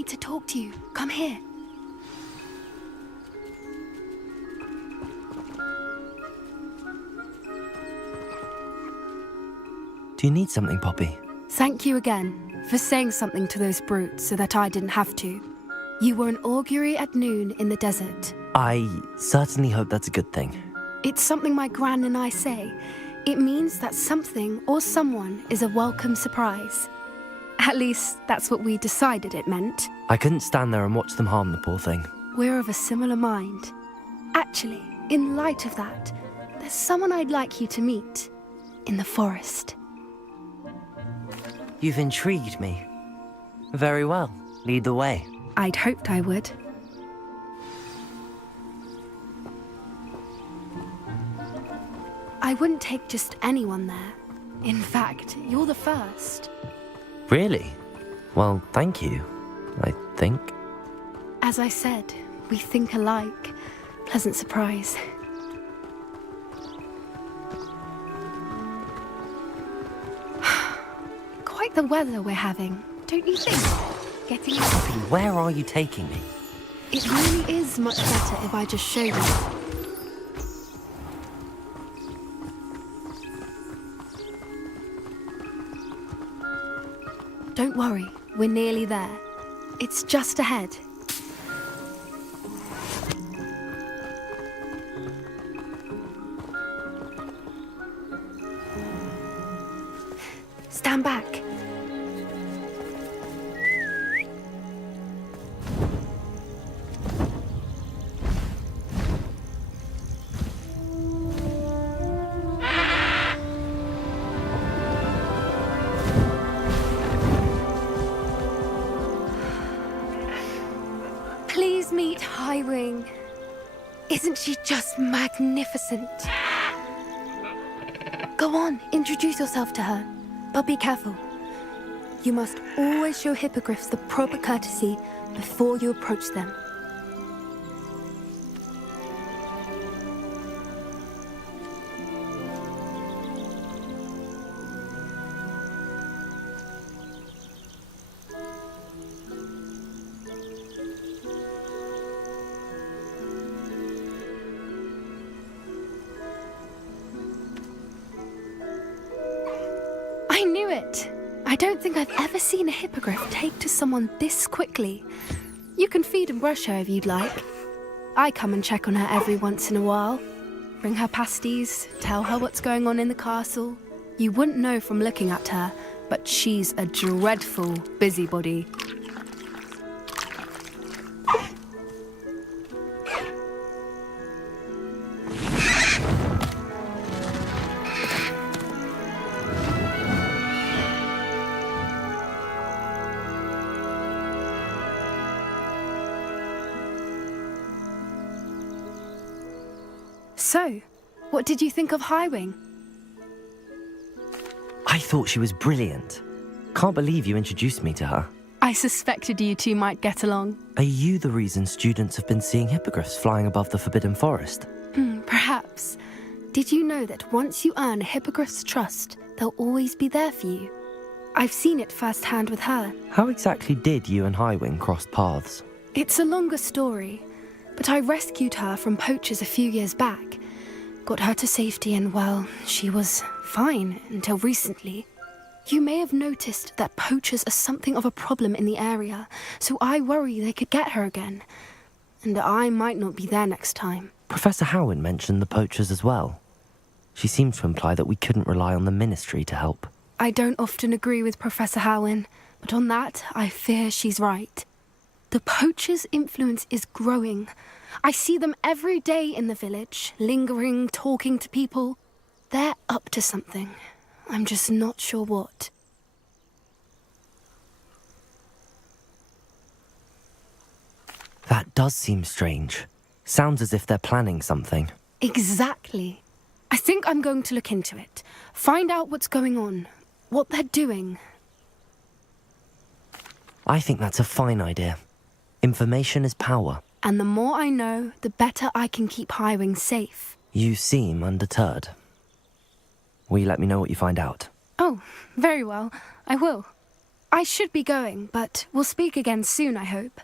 need to talk to you. Come here. Do you need something, Poppy? Thank you again for saying something to those brutes so that I didn't have to. You were an augury at noon in the desert. I certainly hope that's a good thing. It's something my gran and I say. It means that something or someone is a welcome surprise. At least, that's what we decided it meant. I couldn't stand there and watch them harm the poor thing. We're of a similar mind. Actually, in light of that, there's someone I'd like you to meet. In the forest. You've intrigued me. Very well. Lead the way. I'd hoped I would. I wouldn't take just anyone there. In fact, you're the first. Really? Well, thank you, I think. As I said, we think alike. Pleasant surprise. Quite the weather we're having, don't you think? Getting Poppy, where are you taking me? It really is much better if I just show you. Don't worry, we're nearly there. It's just ahead. Stand back. Please meet Highwing. Isn't she just magnificent? Go on, introduce yourself to her. But be careful. You must always show hippogriffs the proper courtesy before you approach them. I knew it! I don't think I've ever seen a hippogriff take to someone this quickly. You can feed and brush her if you'd like. I come and check on her every once in a while. Bring her pasties, tell her what's going on in the castle. You wouldn't know from looking at her, but she's a dreadful busybody. So, what did you think of Highwing? I thought she was brilliant. Can't believe you introduced me to her. I suspected you two might get along. Are you the reason students have been seeing hippogriffs flying above the Forbidden Forest? Perhaps. Did you know that once you earn a hippogriff's trust, they'll always be there for you? I've seen it firsthand with her. How exactly did you and Highwing cross paths? It's a longer story, but I rescued her from poachers a few years back. Got her to safety and, well, she was fine until recently. You may have noticed that poachers are something of a problem in the area, so I worry they could get her again. And I might not be there next time. Professor Howin mentioned the poachers as well. She seemed to imply that we couldn't rely on the ministry to help. I don't often agree with Professor Howin, but on that, I fear she's right. The poachers' influence is growing. I see them every day in the village, lingering, talking to people. They're up to something. I'm just not sure what. That does seem strange. Sounds as if they're planning something. Exactly. I think I'm going to look into it. Find out what's going on, what they're doing. I think that's a fine idea. Information is power. And the more I know, the better I can keep Highwing safe. You seem undeterred. Will you let me know what you find out? Oh, very well. I will. I should be going, but we'll speak again soon, I hope.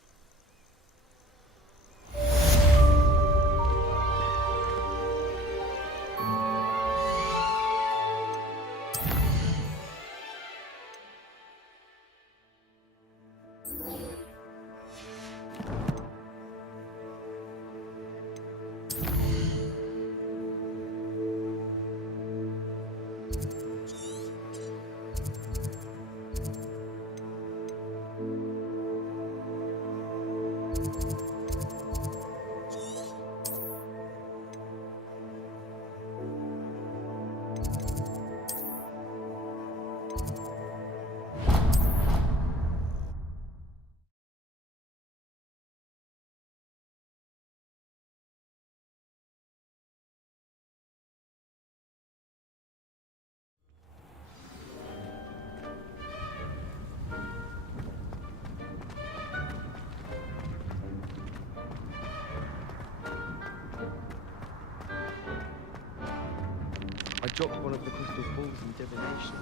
I dropped one of the crystal balls in divination.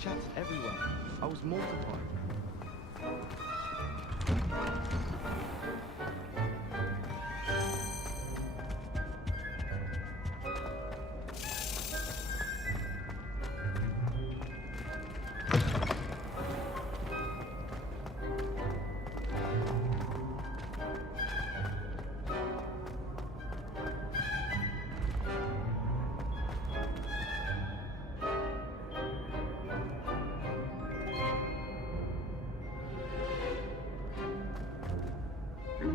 Shattered everywhere. I was mortified.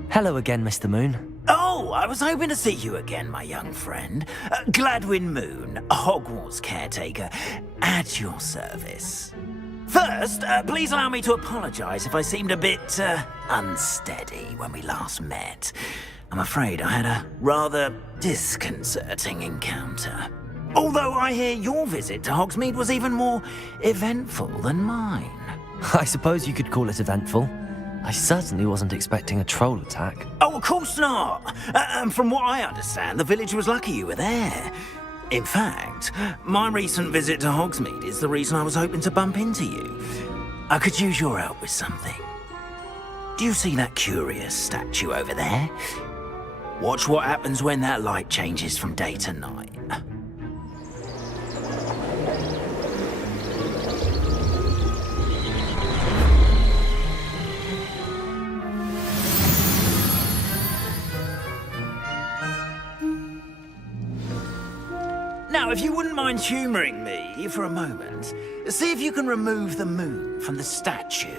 Hello again, Mr. Moon. Oh, I was hoping to see you again, my young friend. Gladwin Moon, Hogwarts caretaker, at your service. First, please allow me to apologise if I seemed a bit unsteady when we last met. I'm afraid I had a rather disconcerting encounter. Although I hear your visit to Hogsmeade was even more eventful than mine. I suppose you could call it eventful. I certainly wasn't expecting a troll attack. Oh, of course not. And from what I understand, the village was lucky you were there. In fact, my recent visit to Hogsmeade is the reason I was hoping to bump into you. I could use your help with something. Do you see that curious statue over there? Watch what happens when that light changes from day to night. Now, if you wouldn't mind humouring me for a moment, see if you can remove the moon from the statue.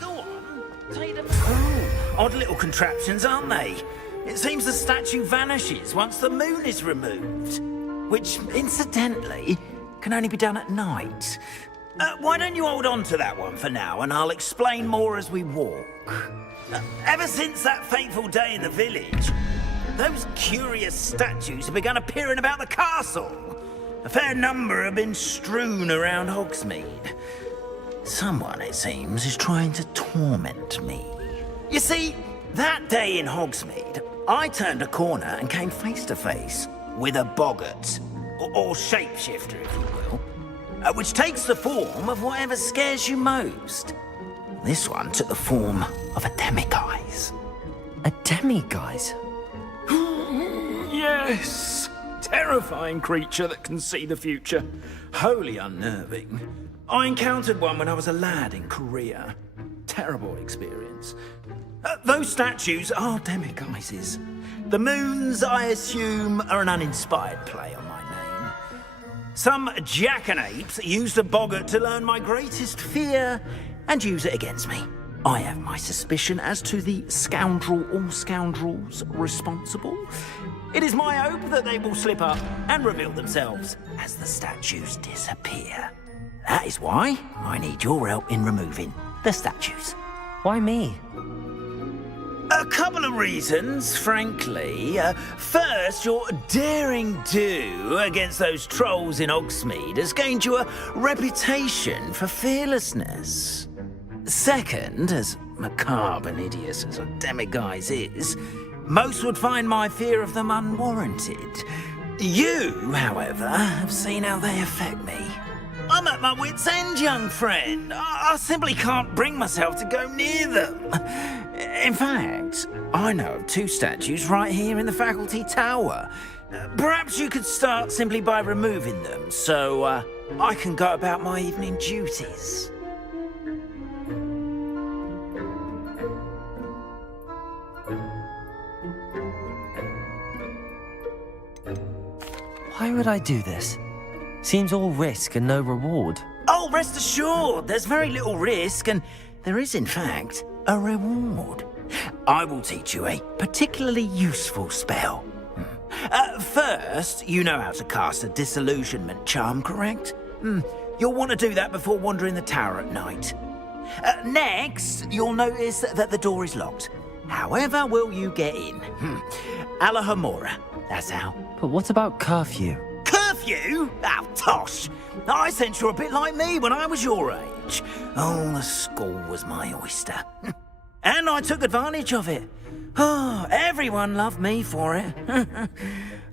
Go on, take them. Oh, odd little contraptions, aren't they? It seems the statue vanishes once the moon is removed, which, incidentally, can only be done at night. Why don't you hold on to that one for now, and I'll explain more as we walk. Ever since that fateful day in the village, those curious statues have begun appearing about the castle. A fair number have been strewn around Hogsmeade. Someone, it seems, is trying to torment me. You see, that day in Hogsmeade, I turned a corner and came face to face with a boggart, or shapeshifter, if you will, which takes the form of whatever scares you most. This one took the form of a demiguise. A demiguise? Yes! Terrifying creature that can see the future. Wholly unnerving. I encountered one when I was a lad in Korea. Terrible experience. Those statues are demiguises. The moons, I assume, are an uninspired play on my name. Some jackanapes used a boggart to learn my greatest fear and use it against me. I have my suspicion as to the scoundrel or scoundrels responsible. It is my hope that they will slip up and reveal themselves as the statues disappear. That is why I need your help in removing the statues. Why me? A couple of reasons, frankly. First, your daring do against those trolls in Hogsmeade has gained you a reputation for fearlessness. Second, as macabre and hideous as a demiguise is, most would find my fear of them unwarranted. You, however, have seen how they affect me. I'm at my wit's end, young friend. I simply can't bring myself to go near them. In fact, I know of 2 statues right here in the faculty tower. Perhaps you could start simply by removing them, so I can go about my evening duties. Why would I do this? Seems all risk and no reward. Oh, rest assured, there's very little risk, and there is, in fact, a reward. I will teach you a particularly useful spell. First, you know how to cast a disillusionment charm, correct? You'll want to do that before wandering the tower at night. Next, you'll notice that the door is locked. However will you get in? Alahomora, that's how. But what about curfew? Curfew? Oh, tosh. I sense you're a bit like me when I was your age. Oh, the school was my oyster. And I took advantage of it. Oh, everyone loved me for it.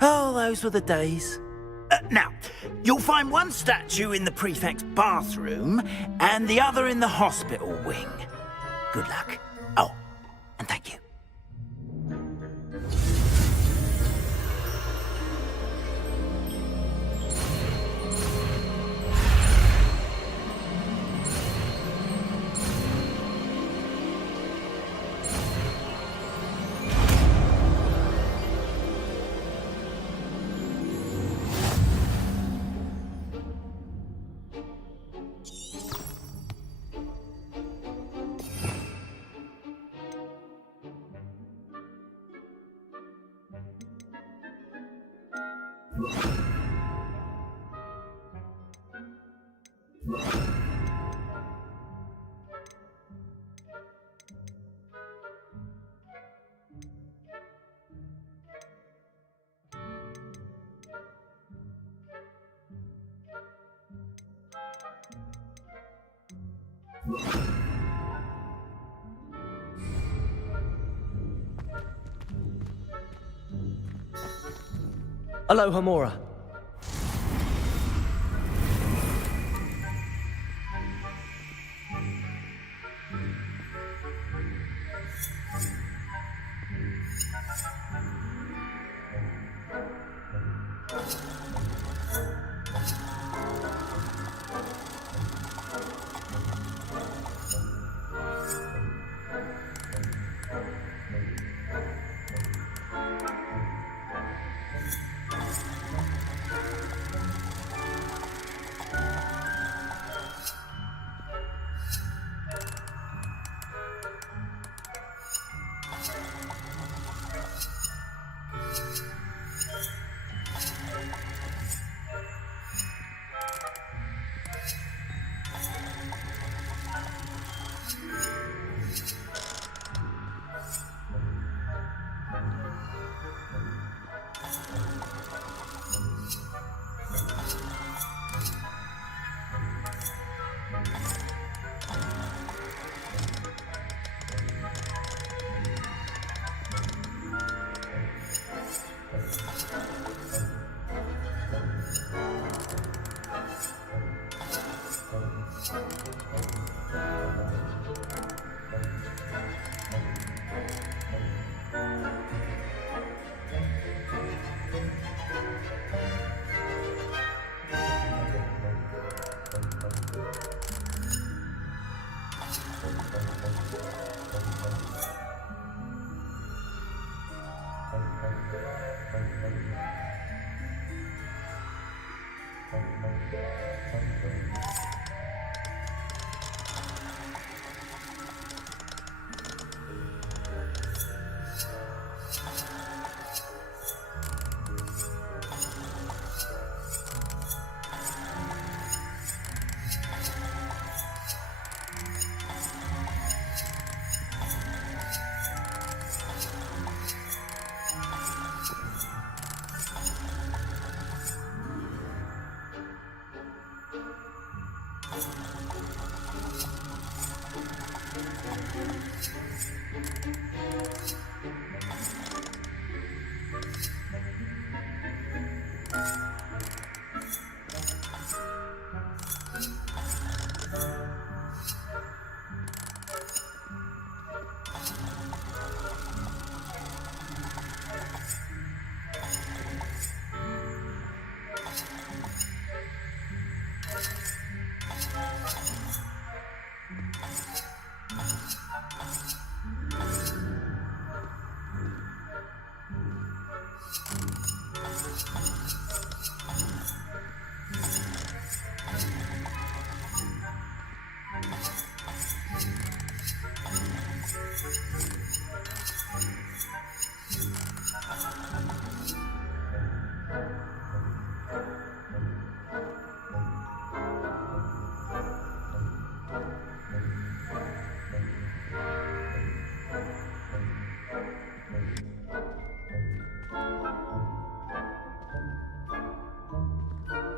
Oh, those were the days. Now, you'll find one statue in the prefect's bathroom and the other in the hospital wing. Good luck. Oh, and thank you. Alohomora.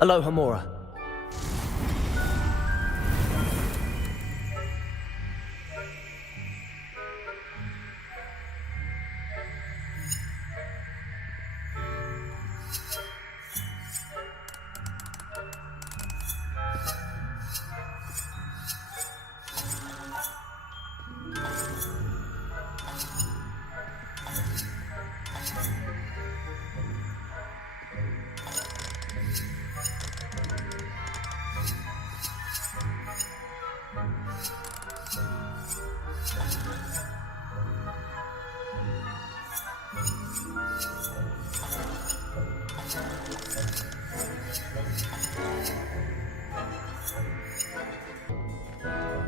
Aloha Mora.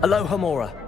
Aloha Mora.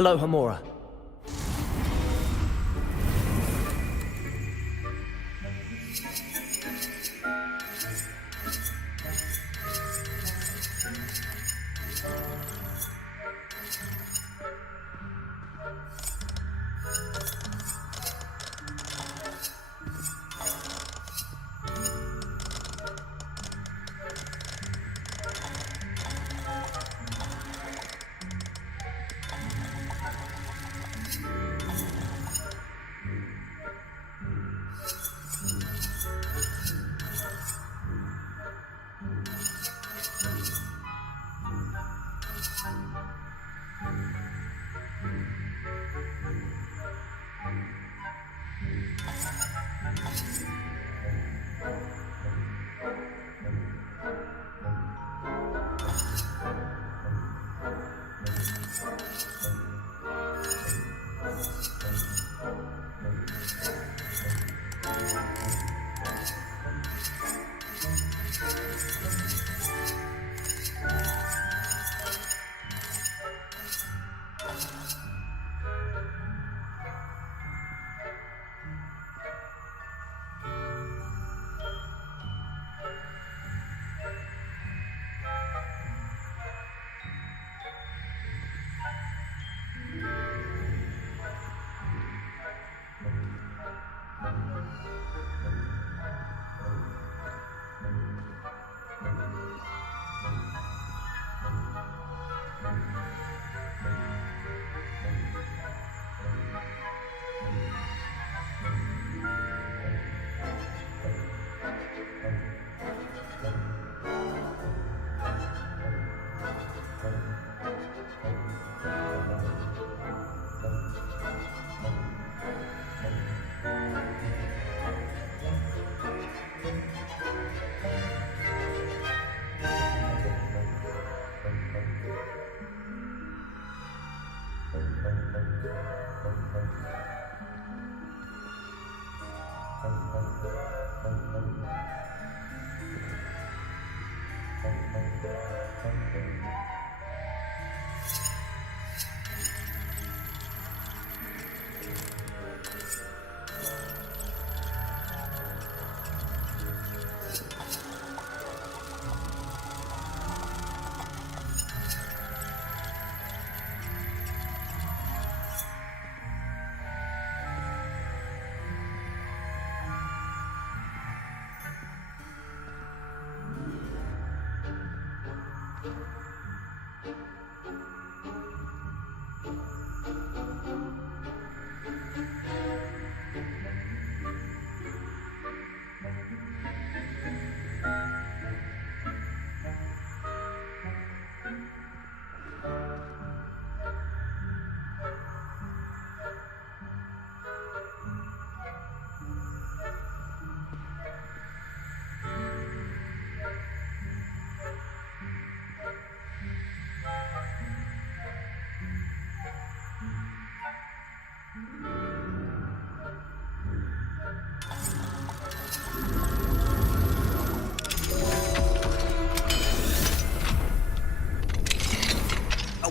Aloha Mora.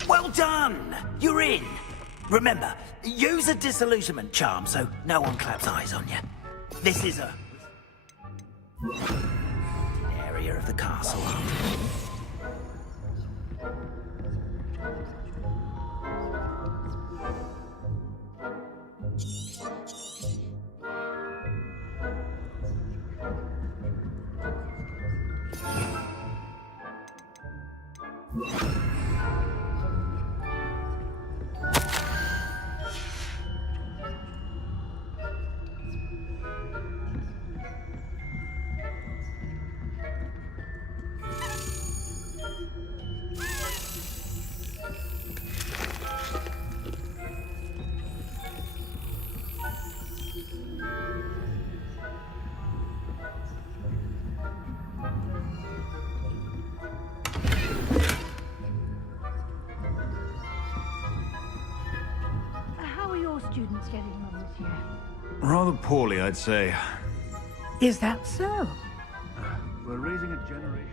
Well done! You're in. Remember, use a disillusionment charm so no one claps eyes on you. This is a area of the castle. How are your students getting on this year? Rather poorly, I'd say. Is that so? We're raising a generation.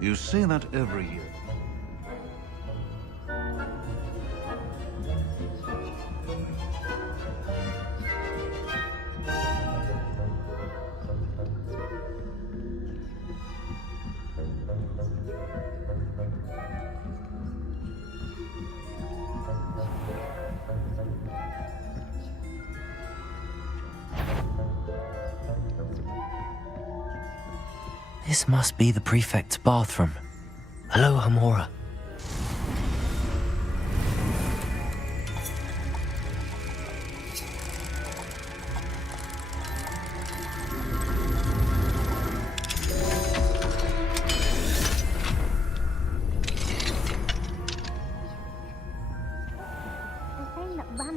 You say that every year. This must be the prefect's bathroom. Hello, Hamora.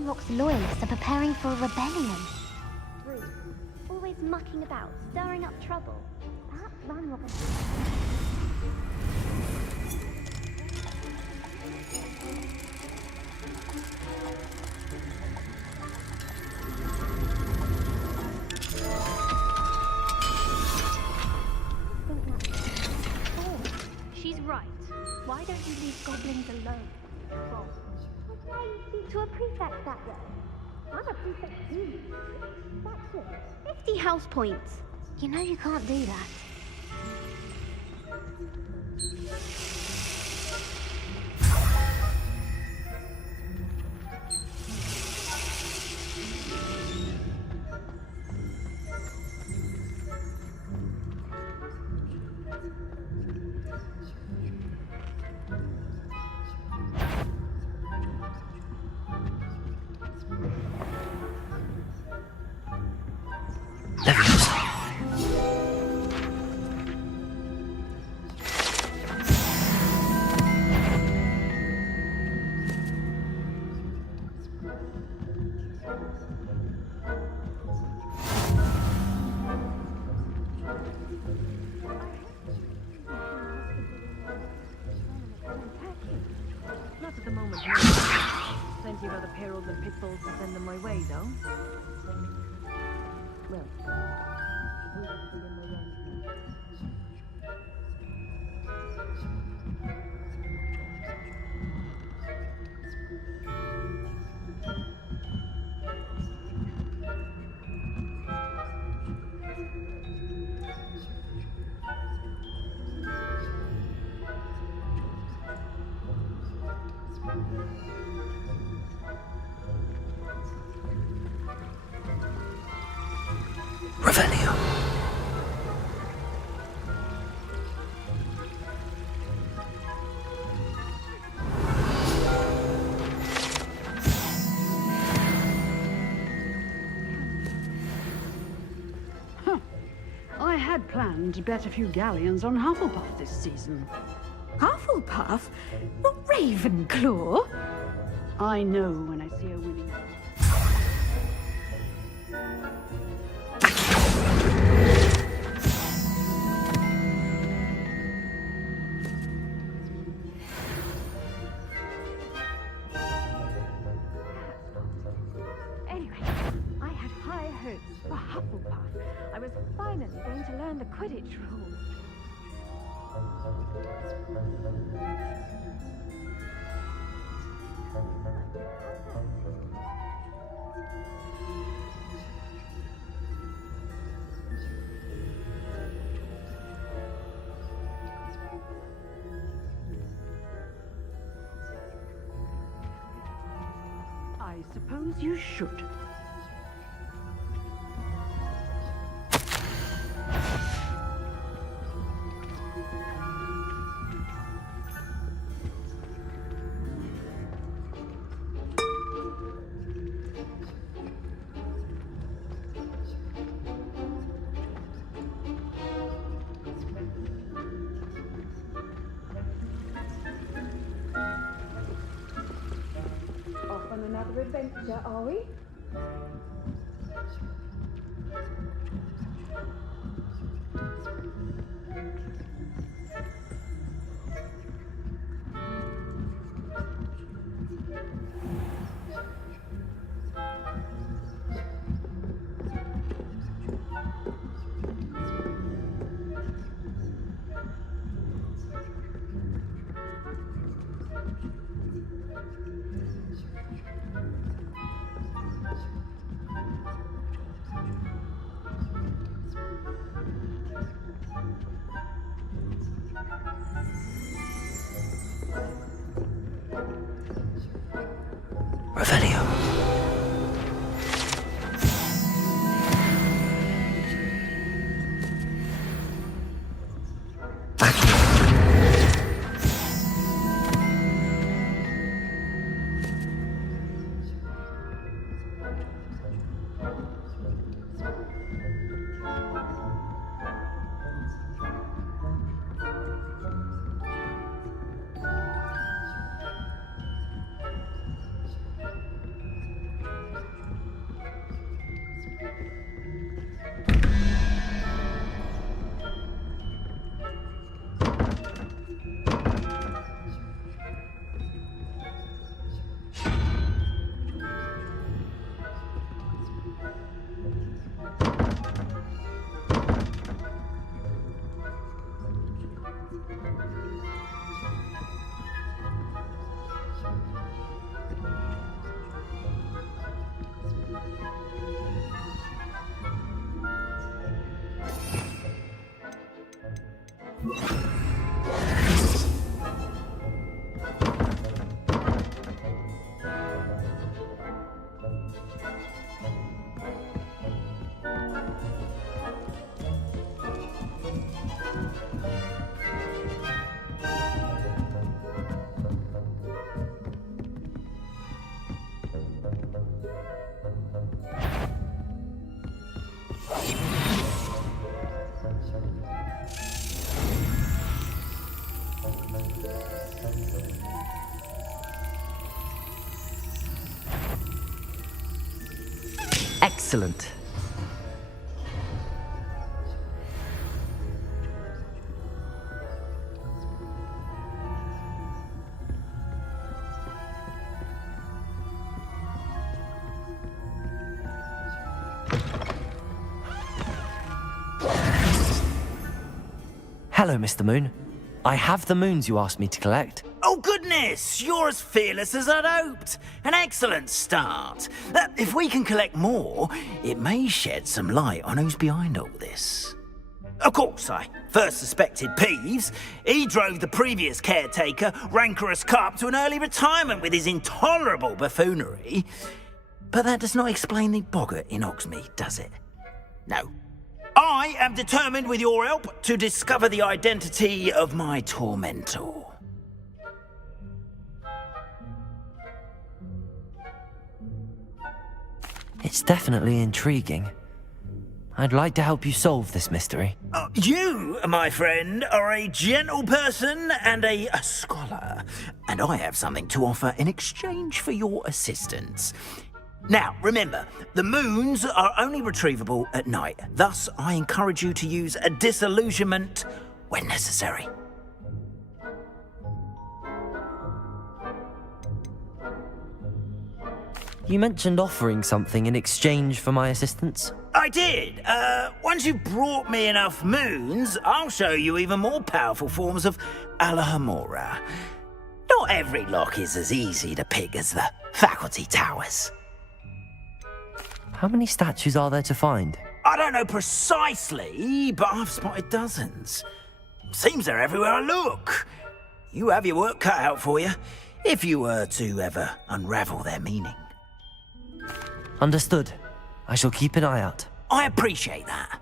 Ranrock's loyalists are preparing for a rebellion. Rude. Always mucking about, stirring up trouble. Perhaps Ranrock She's right. Why don't you leave goblins alone? Why didn't you speak to a prefect that day? I'm a prefect too. That's it. 50 house points. You know you can't do that. Not at the moment. Plenty of other perils and pitfalls to send them my way, though. Well, we should begin my rounds now. Revelio. I had planned to bet a few galleons on Hufflepuff this season. Hufflepuff? Ravenclaw? I know when I see a winning. Anyway, I had high hopes for Hufflepuff. I was finally going to learn the Quidditch rules. I suppose you should. Off on another adventure, are we? Excellent. Hello, Mr. Moon. I have the moons you asked me to collect. Oh, goodness! You're as fearless as I'd hoped. An excellent start. If we can collect more, it may shed some light on who's behind all this. Of course, I first suspected Peeves. He drove the previous caretaker, Rancorous Carp, to an early retirement with his intolerable buffoonery. But that does not explain the boggart in Hogsmeade, does it? No. I am determined, with your help, to discover the identity of my tormentor. It's definitely intriguing. I'd like to help you solve this mystery. You, my friend, are a gentle person and a scholar, and I have something to offer in exchange for your assistance. Now, remember, the moons are only retrievable at night. Thus, I encourage you to use a disillusionment when necessary. You mentioned offering something in exchange for my assistance? I did. Once you've brought me enough moons, I'll show you even more powerful forms of Alohomora. Not every lock is as easy to pick as the faculty towers. How many statues are there to find? I don't know precisely, but I've spotted dozens. Seems they're everywhere I look. You have your work cut out for you, if you were to ever unravel their meaning. Understood. I shall keep an eye out. I appreciate that.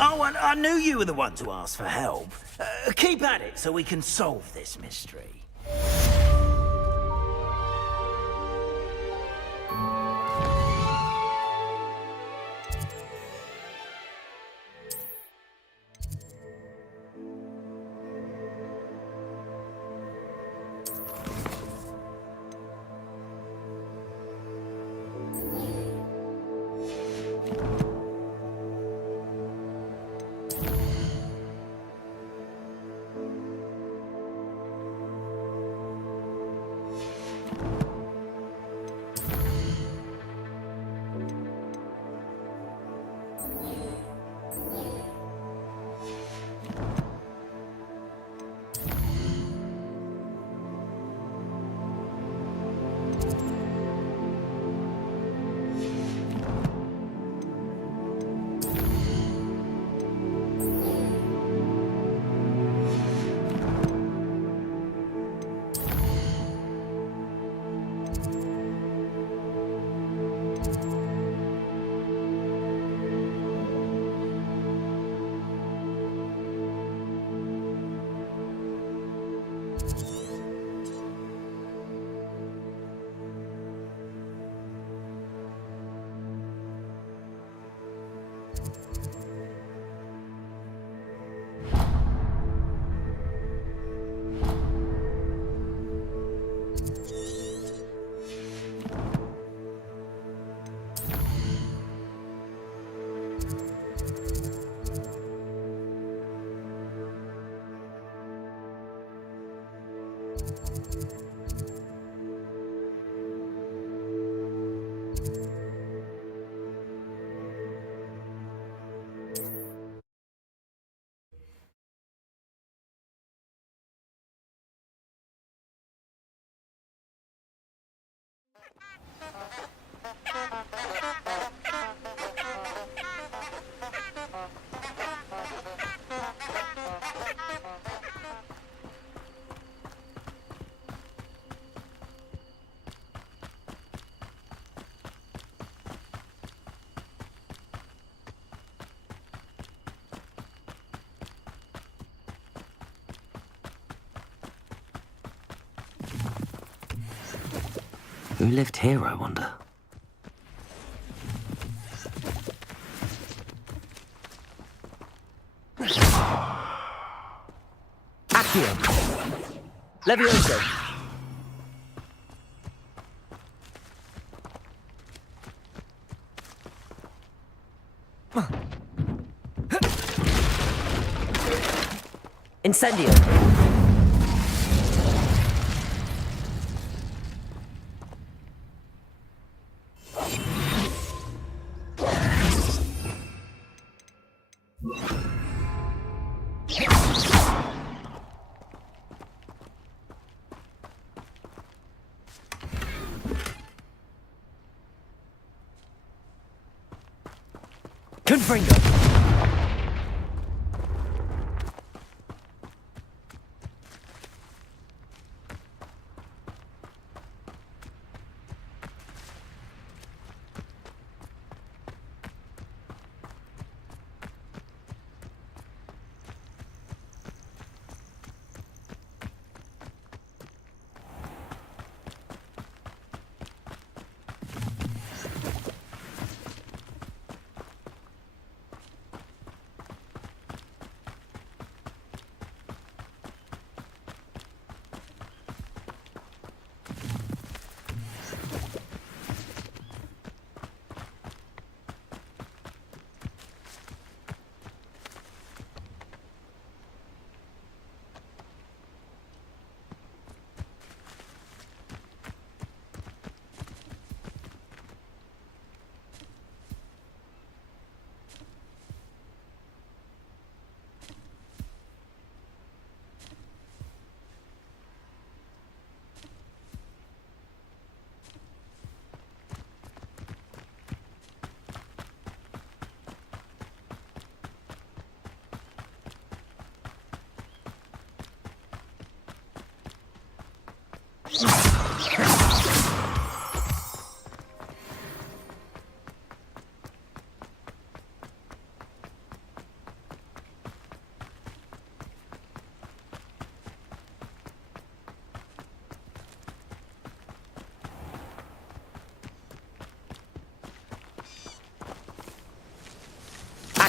Oh, and I knew you were the one to ask for help. Keep at it so we can solve this mystery. Who lived here, I wonder? Accio. Levioso. Incendio! Confringo!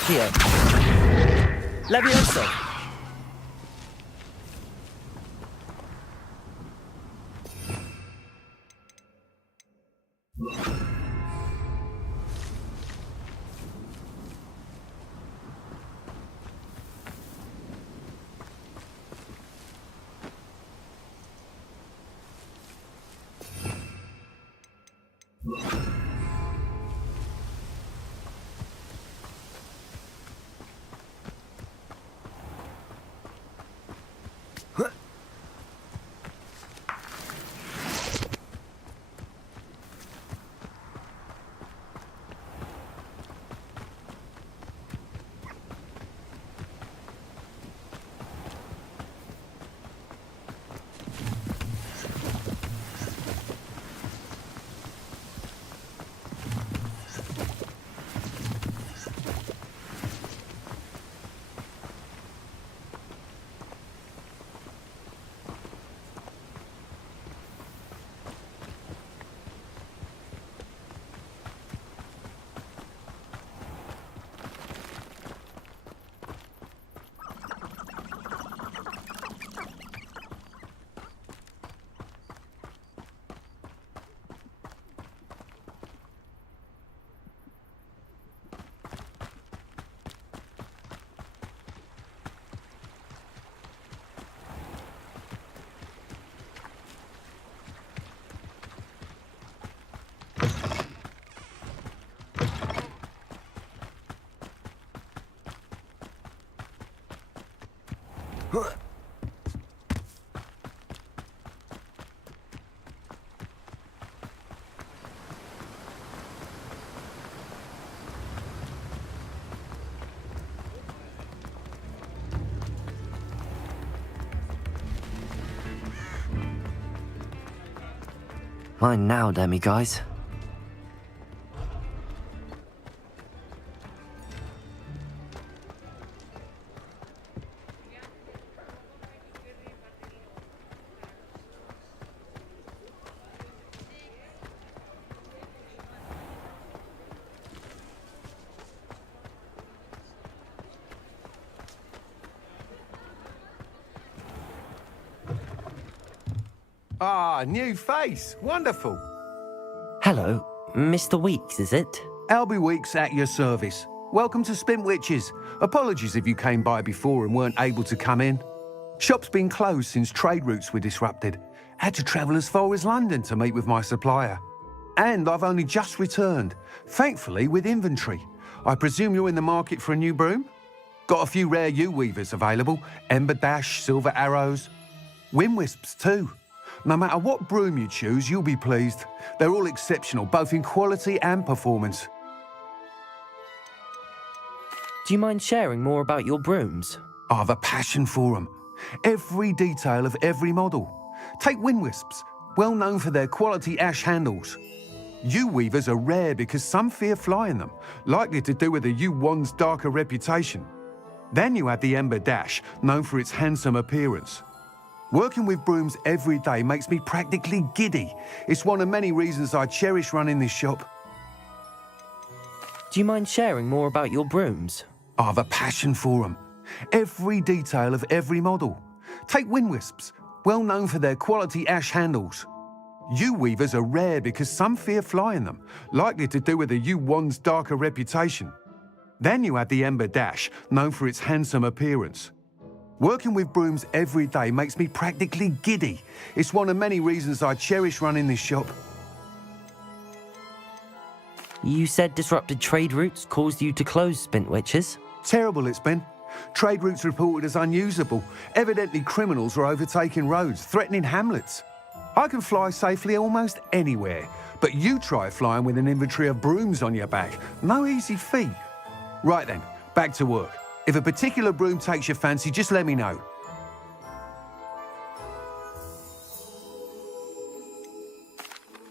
Accio! Levioso! Mine now, Demi guys. Ah, new face. Wonderful. Hello, Mr. Weeks, is it? Albie Weeks at your service. Welcome to Spint Witches. Apologies if you came by before and weren't able to come in. Shop's been closed since trade routes were disrupted. Had to travel as far as London to meet with my supplier. And I've only just returned, thankfully with inventory. I presume you're in the market for a new broom? Got a few rare U-weavers available, Ember Dash, Silver Arrows, Wind Wisps too. No matter what broom you choose, you'll be pleased. They're all exceptional, both in quality and performance. Do you mind sharing more about your brooms? I've a passion for them. Every detail of every model. Take Wind Wisps, well known for their quality ash handles. U-weavers are rare because some fear flying them, likely to do with the U-wand's darker reputation. Then you have the Ember Dash, known for its handsome appearance. Working with brooms every day makes me practically giddy. It's one of many reasons I cherish running this shop. Do you mind sharing more about your brooms? I've a passion for them. Every detail of every model. Take Wind Wisps, well known for their quality ash handles. U-weavers are rare because some fear flying them, likely to do with the U-wand's darker reputation. Then you have the Ember Dash, known for its handsome appearance. Working with brooms every day makes me practically giddy. It's one of many reasons I cherish running this shop. You said disrupted trade routes caused you to close Spintwitches? Terrible it's been. Trade routes reported as unusable. Evidently criminals were overtaking roads, threatening hamlets. I can fly safely almost anywhere, but you try flying with an inventory of brooms on your back. No easy feat. Right then, back to work. If a particular broom takes your fancy, just let me know.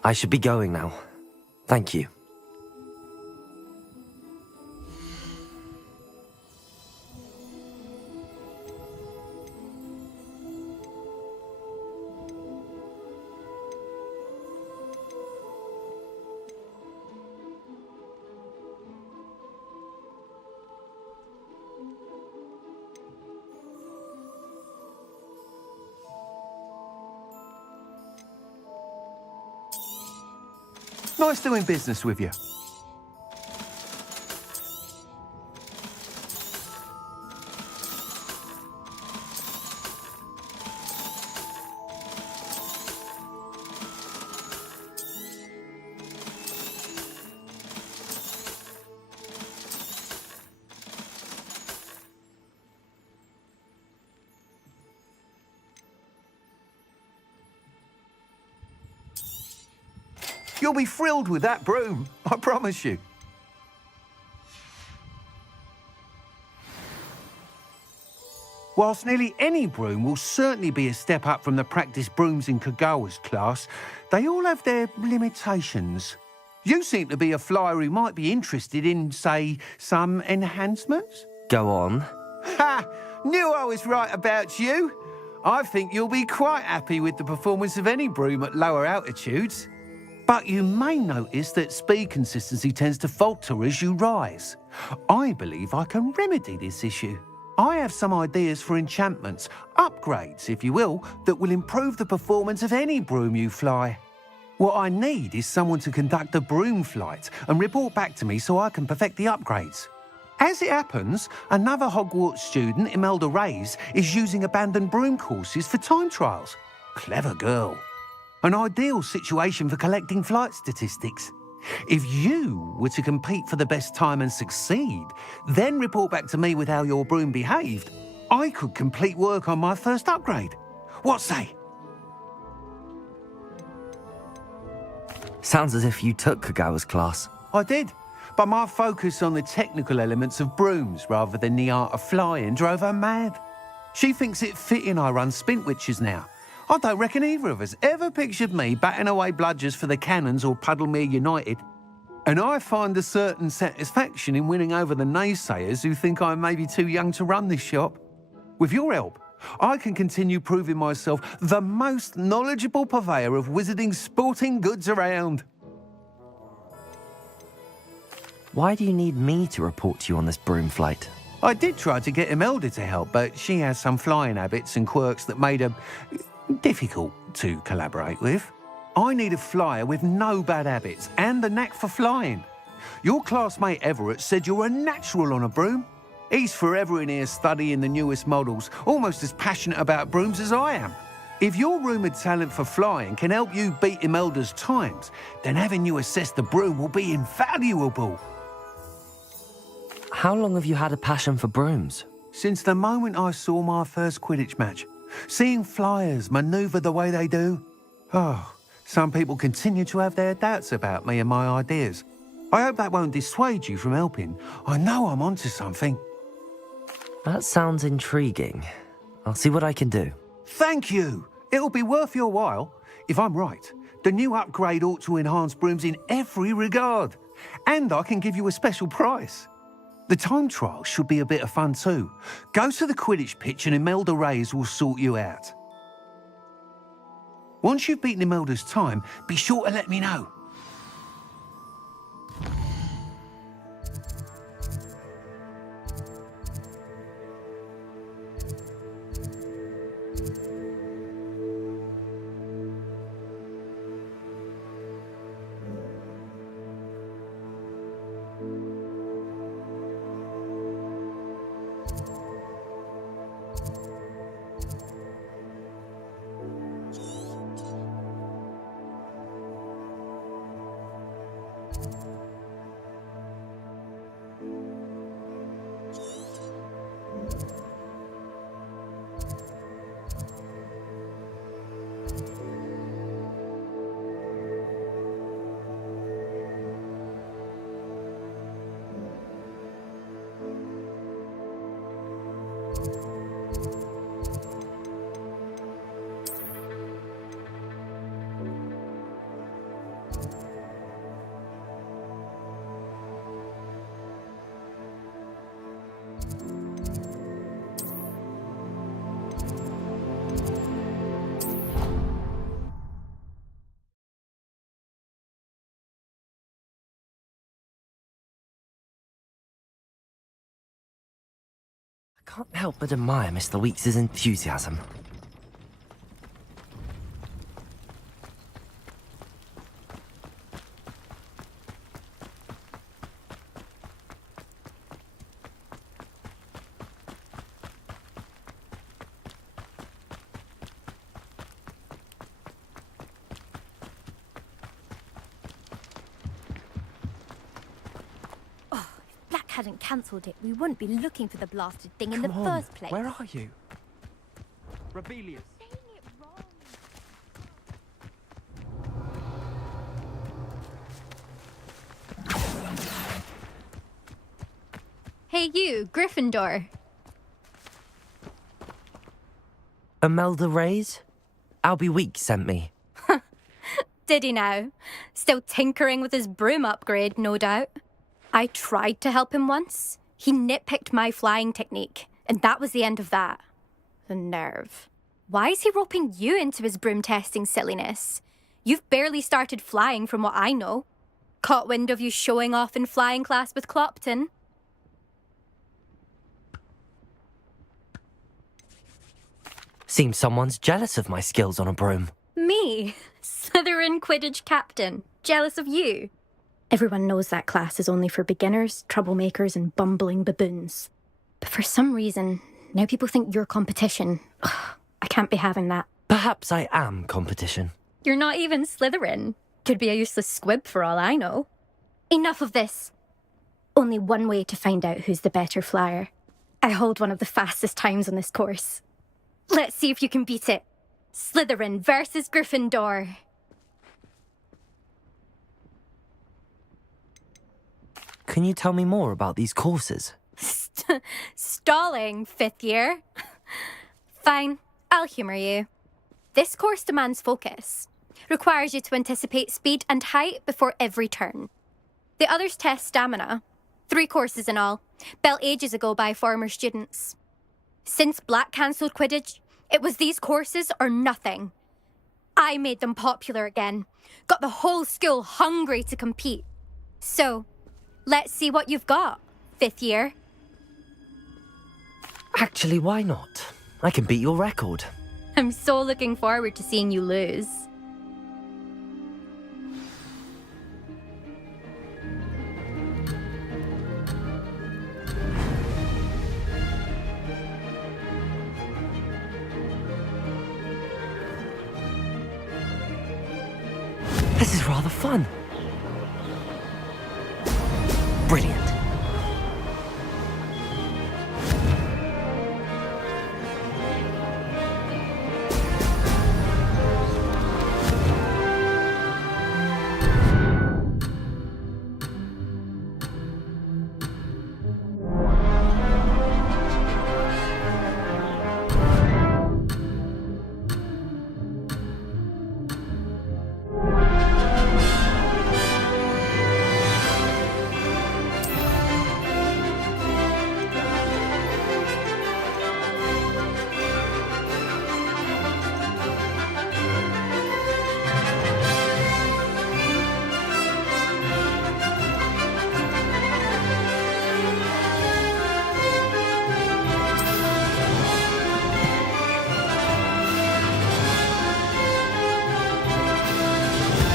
I should be going now. Thank you. Nice doing business with you. You'll be thrilled with that broom, I promise you. Whilst nearly any broom will certainly be a step up from the practice brooms in Kagawa's class, they all have their limitations. You seem to be a flyer who might be interested in, say, some enhancements? Go on. Ha! Knew I was right about you. I think you'll be quite happy with the performance of any broom at lower altitudes. But you may notice that speed consistency tends to falter as you rise. I believe I can remedy this issue. I have some ideas for enchantments, upgrades, if you will, that will improve the performance of any broom you fly. What I need is someone to conduct a broom flight and report back to me so I can perfect the upgrades. As it happens, another Hogwarts student, Imelda Reyes, is using abandoned broom courses for time trials. Clever girl. An ideal situation for collecting flight statistics. If you were to compete for the best time and succeed, then report back to me with how your broom behaved, I could complete work on my first upgrade. What say? Sounds as if you took Kagawa's class. I did, but my focus on the technical elements of brooms rather than the art of flying drove her mad. She thinks it fitting I run Spintwitches now. I don't reckon either of us ever pictured me batting away bludgers for the Cannons or Puddlemere United. And I find a certain satisfaction in winning over the naysayers who think I may be too young to run this shop. With your help, I can continue proving myself the most knowledgeable purveyor of wizarding sporting goods around. Why do you need me to report to you on this broom flight? I did try to get Imelda to help, but she has some flying habits and quirks that made her difficult to collaborate with. I need a flyer with no bad habits and the knack for flying. Your classmate Everett said you're a natural on a broom. He's forever in here studying the newest models, almost as passionate about brooms as I am. If your rumoured talent for flying can help you beat Imelda's times, then having you assess the broom will be invaluable. How long have you had a passion for brooms? Since the moment I saw my first Quidditch match, seeing flyers manoeuvre the way they do. Oh, some people continue to have their doubts about me and my ideas. I hope that won't dissuade you from helping. I know I'm onto something. That sounds intriguing. I'll see what I can do. Thank you. It'll be worth your while. If I'm right, the new upgrade ought to enhance brooms in every regard. And I can give you a special price. The time trial should be a bit of fun too. Go to the Quidditch pitch and Imelda Reyes will sort you out. Once you've beaten Imelda's time, be sure to let me know. I can't help but admire Mr. Weeks' enthusiasm. Hadn't cancelled it, we wouldn't be looking for the blasted thing in the Come on, first place. where are you? Rebellious. Saying it wrong. Hey you, Gryffindor. Imelda Reyes? Albie Weeks sent me. Did he now? Still tinkering with his broom upgrade, no doubt. I tried to help him once. He nitpicked my flying technique, and that was the end of that. The nerve. Why is he roping you into his broom testing silliness? You've barely started flying from what I know. Caught wind of you showing off in flying class with Clopton. Seems someone's jealous of my skills on a broom. Me? Slytherin Quidditch captain. Jealous of you? Everyone knows that class is only for beginners, troublemakers, and bumbling baboons. But for some reason, now people think you're competition. Ugh, I can't be having that. Perhaps I am competition. You're not even Slytherin. Could be a useless squib for all I know. Enough of this. Only one way to find out who's the better flyer. I hold one of the fastest times on this course. Let's see if you can beat it. Slytherin versus Gryffindor. Can you tell me more about these courses? Stalling, fifth year. Fine, I'll humour you. This course demands focus. Requires you to anticipate speed and height before every turn. The others test stamina. 3 courses in all, built ages ago by former students. Since Black cancelled Quidditch, it was these courses or nothing. I made them popular again. Got the whole school hungry to compete. So, let's see what you've got, fifth year. Actually, why not? I can beat your record. I'm so looking forward to seeing you lose. This is rather fun. Brilliant.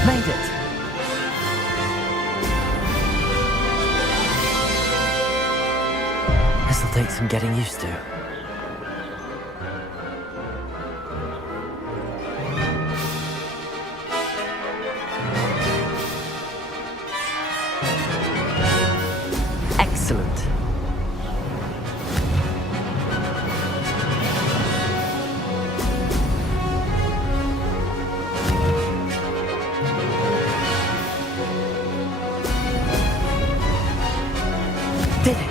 Made it! This'll take some getting used to. Excellent. Did it!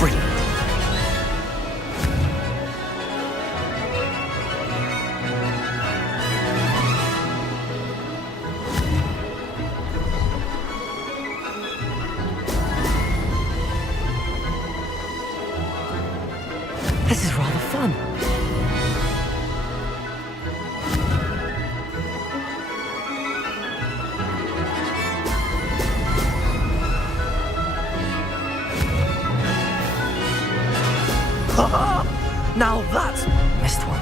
Brilliant. This is rather fun. Now that's... Missed one.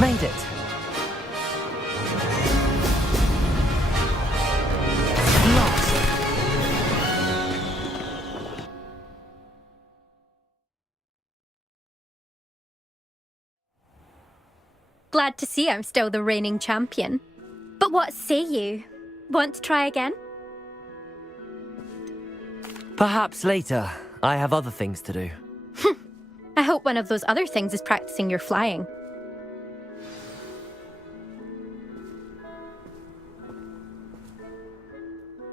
Made it. Lost. Glad to see I'm still the reigning champion. But what say you? Want to try again? Perhaps later. I have other things to do. I hope one of those other things is practicing your flying.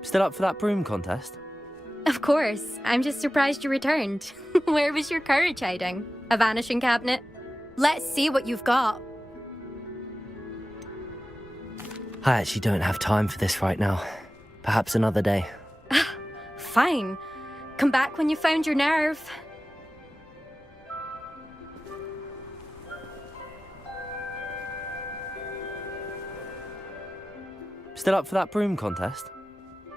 Still up for that broom contest? Of course. I'm just surprised you returned. Where was your courage hiding? A vanishing cabinet? Let's see what you've got. I actually don't have time for this right now. Perhaps another day. Fine. Come back when you found your nerve. Still up for that broom contest?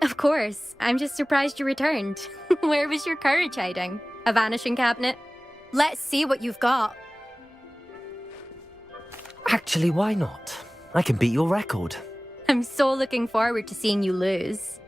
Of course. I'm just surprised you returned. Where was your courage hiding? A vanishing cabinet? Let's see what you've got. Actually, why not? I can beat your record. I'm so looking forward to seeing you lose.